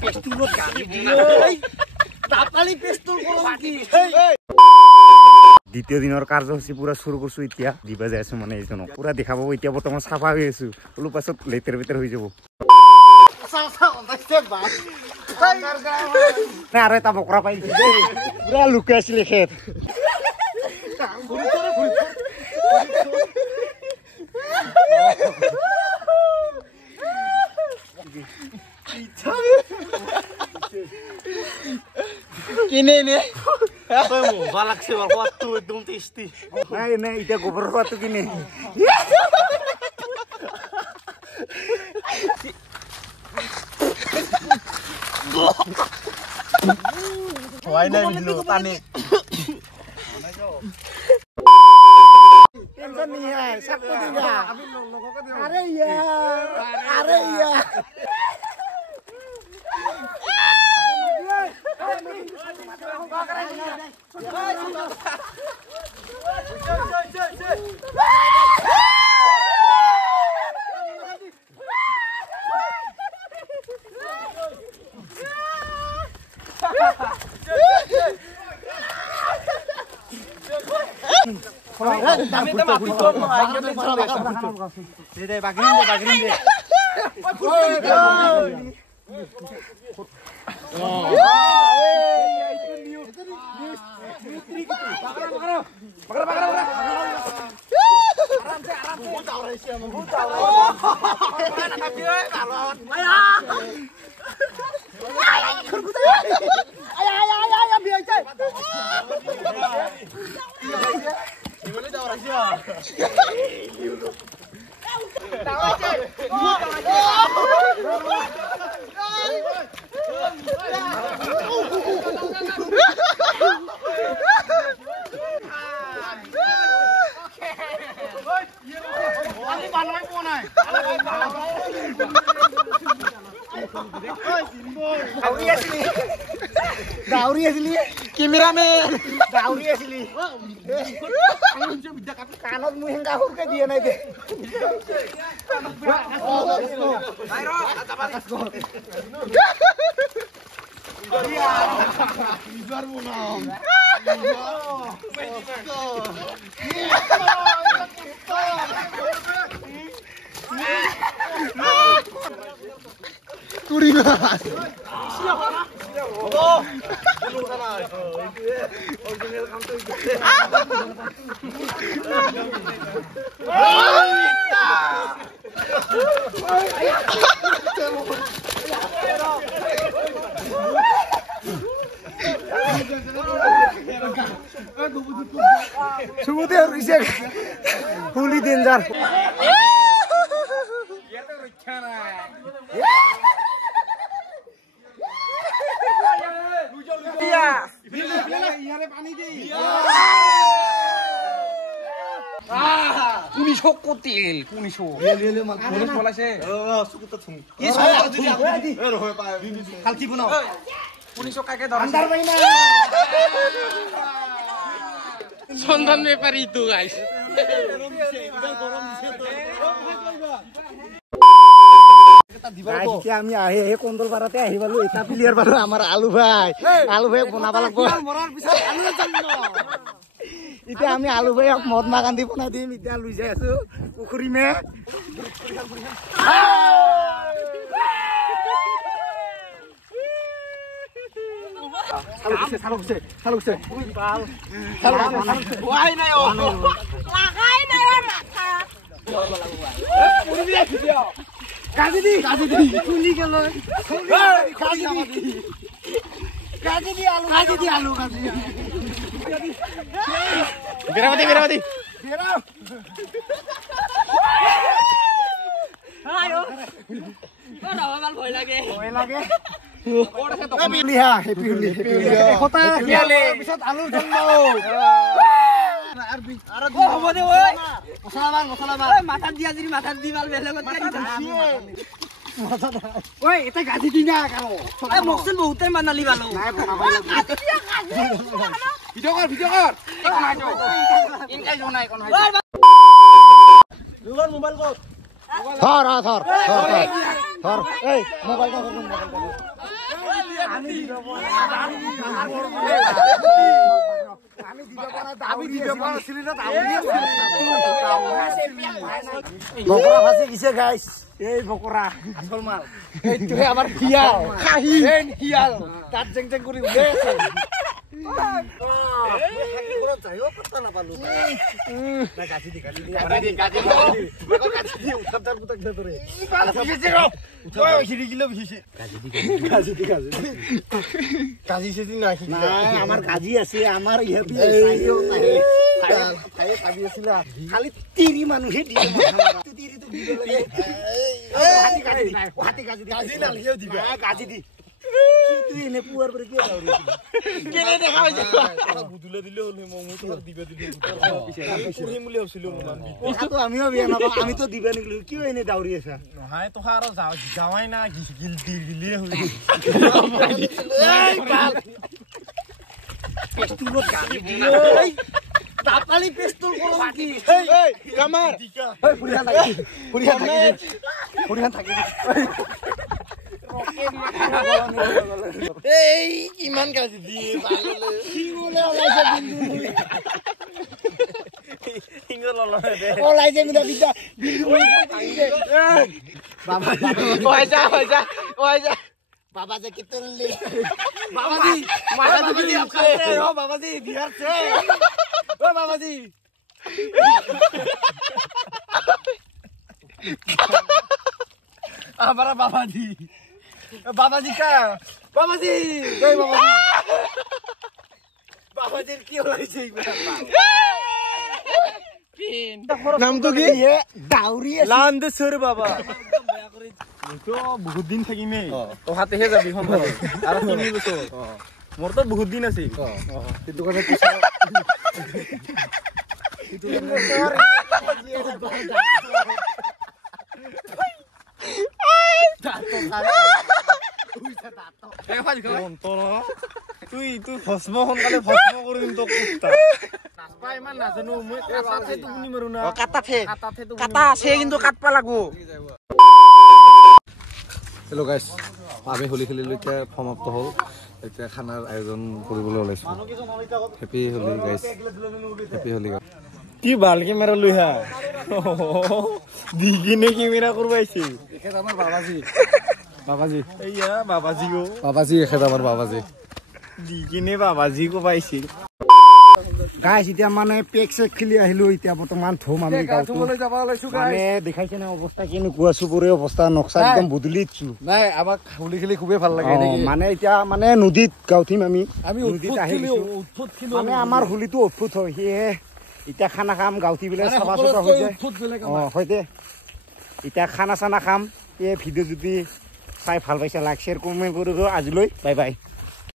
পেস্তুলত গালি তাপালি পেস্তুল কলম কি দ্বিতীয় দিনৰ কাৰ্যসূচী পুৰা শুৰু কৰছো এতিয়া দিবা যাই আছো মানে এইজনক পুৰা দেখা পাবো এতিয়া বৰ্তমান সাফা হৈ আছো অলপ পাছত লেতেৰ বেতেৰ হৈ যাব আৰু এটা বকৰা পাইছে পুৰা লুকাই আছিলে খেত কিনে নে মজা লাগছে সোৱাদটো একদম টেষ্টি নাই নাই এতিয়া গোবৰৰ সোৱাদটো কিনে হোৱাই নাই ভিডিঅ টানে টেনশন नहीं है सबको देगा अभी लोगों को देगा अरे यार Dauri asli, cameraman. Dauri asli. Kanot mu yang kahur ke dia nanti. Ayo, atas gol. Iya, luar munong. Kurimas. Oh, belum sana. Original kantor itu. Semua harus cek. Huli danger. Kunisho kotil, kunisho. Lihat mak, kunis bola sih. Suku tertung. Halki punau. Kunisho kakek dorong. Antar mainan. Sondan paper itu guys. Guys, আমি আহে কন্দল পাৰাতে আহি পালো এটা player পালো আমাৰ আলু ভাই বনাব লাগব মৰাৰ পিছত আলু জন্ম এতিয়া আমি আলু ভাইক মদ মাগান্দি বনাই দিম এতিয়া লৈ যাই আছো পুখুৰী মে চালুকছে ওয়াই নাই ও লাগাই নাই মাথা পুরি দিয়ে দিও কাজি দি কুলি গেল কাজি দি আলু বেরামতি বেরাও আয়ো ওরা ভাল ভয় লাগে ওড়াকে তো পিলি হ্যাঁ হেপি হুলি কথা খেলে পিছত আলু জন্ম আর হবো দে ওই মশলা বান ওই মাথা দিয়া যদি মাথা দি মাল বেলেগত কাটি ওই এটা গাজি দি না কারো এ মকসুদ বহুতই মানালি ভালো নাই বনাবাই লাগবে ভিডিও কর এক নাই তো ইনকাই জনাই কোন হয় দুগর মোবাইল কর ধর এই মোবাইলটা বকৰা ভাজি দিছে গাইছ এই বকৰা আসল মাল এইটোহে আমাৰ শিয়াল খাহি শিয়াল তাত জেং জেং কৰি উঠে আছে আমাৰ কাজি আছে আমাৰ খালি তিৰি মানুহে এনে পুৱাৰ পৰা কিয় কেনে দেখা হৈছে বুদুলে দিলে হল মই তোমাক দিবে কৰিম বুলি ভাবছিলো পইচাটো আমিও বিয়া নাপাওঁ আমিতো দিবা নিকলো কিয় এনে দাউৰি আছা নহয় তো আৰু যাৱাই না গিল দিলে হল এই পাল পেস্তুলত গালি দিলে তাপালি পেস্তুল কৰম কি এই কামাৰ এই ফুৰিহান থাকি এই ইমান কাজি দিয়ে সিংলে ওলাইছে বিন্দু সিংল ওলাইছে মিলা বিন্দু বিন্দু বাবা ওইজা বাবা যে কিতলি বাবাজি বাবাজি আপকাতে हो बाबाजी बिहार से ओ बाबाजी हमारा बाबाजी बाबाजी का बाबाजी जय बाबाजी बाबाजी की होइছে নাম তো কি দাউৰি লান্দ সৰ বাবা তো বহুত দিন থাকিমে তো হাতেহে যাবি সম্ভৱ আৰু 3 বছৰ মোৰ তো বহুত দিন আছে কিন্তু কথা তুই ভস্ম সোনকালে ভস্ম কৰিম তো কুত্তা নাচবা ইমান নাজানো মই কাটাতে তুনি মাৰো না কাটা আছে কিন্তু কাটবা লাগবো হেল্ল' গাইছ আমি হোলী খেলিলোঁ এতিয়া সমাপ্ত হ'ল এতিয়া খানাৰ আয়োজন কৰিবলৈ ওলাইছোঁ হেপী হোলী গাইছ হেপী হোলী কি ভাল কেমেৰা লৈ হা দি কিনে কেমেৰা কৰিব আহিছে এখেত আমাৰ বাবাজী এইয়া বাবাজী গো বাবাজী এখেত আমাৰ বাবাজী দি কিনে বাবাজী কো পাইছে গাইছ এতিয়া মানে পেক চেক খেলি আহিলো এতিয়া বৰ্তমান থম আমি গাঁৱটো মানে দেখাইছে না অৱস্থা কেনেকুৱা চুবুৰে অৱস্থা নক্সা একদম বদলিছো নাই আমাক হোলী খেলি খুবেই ভাল লাগে মানে এতিয়া মানে নদীত গাঁৱঠিম আমি নদীত আহিলো মানে আমাৰ হোলীটো অদ্ভুত হয় সেয়ে এতিয়া খানা খাম গাঁৱঠি বিলাক চাফা চফা হৈ যায় হয় দে এতিয়া খানা চানা খাম এই ভিডিঅ' যদি চাই ভাল পাইছে লাইক শ্বেয়াৰ কমেণ্ট কৰিব আজিলৈ বাই বাই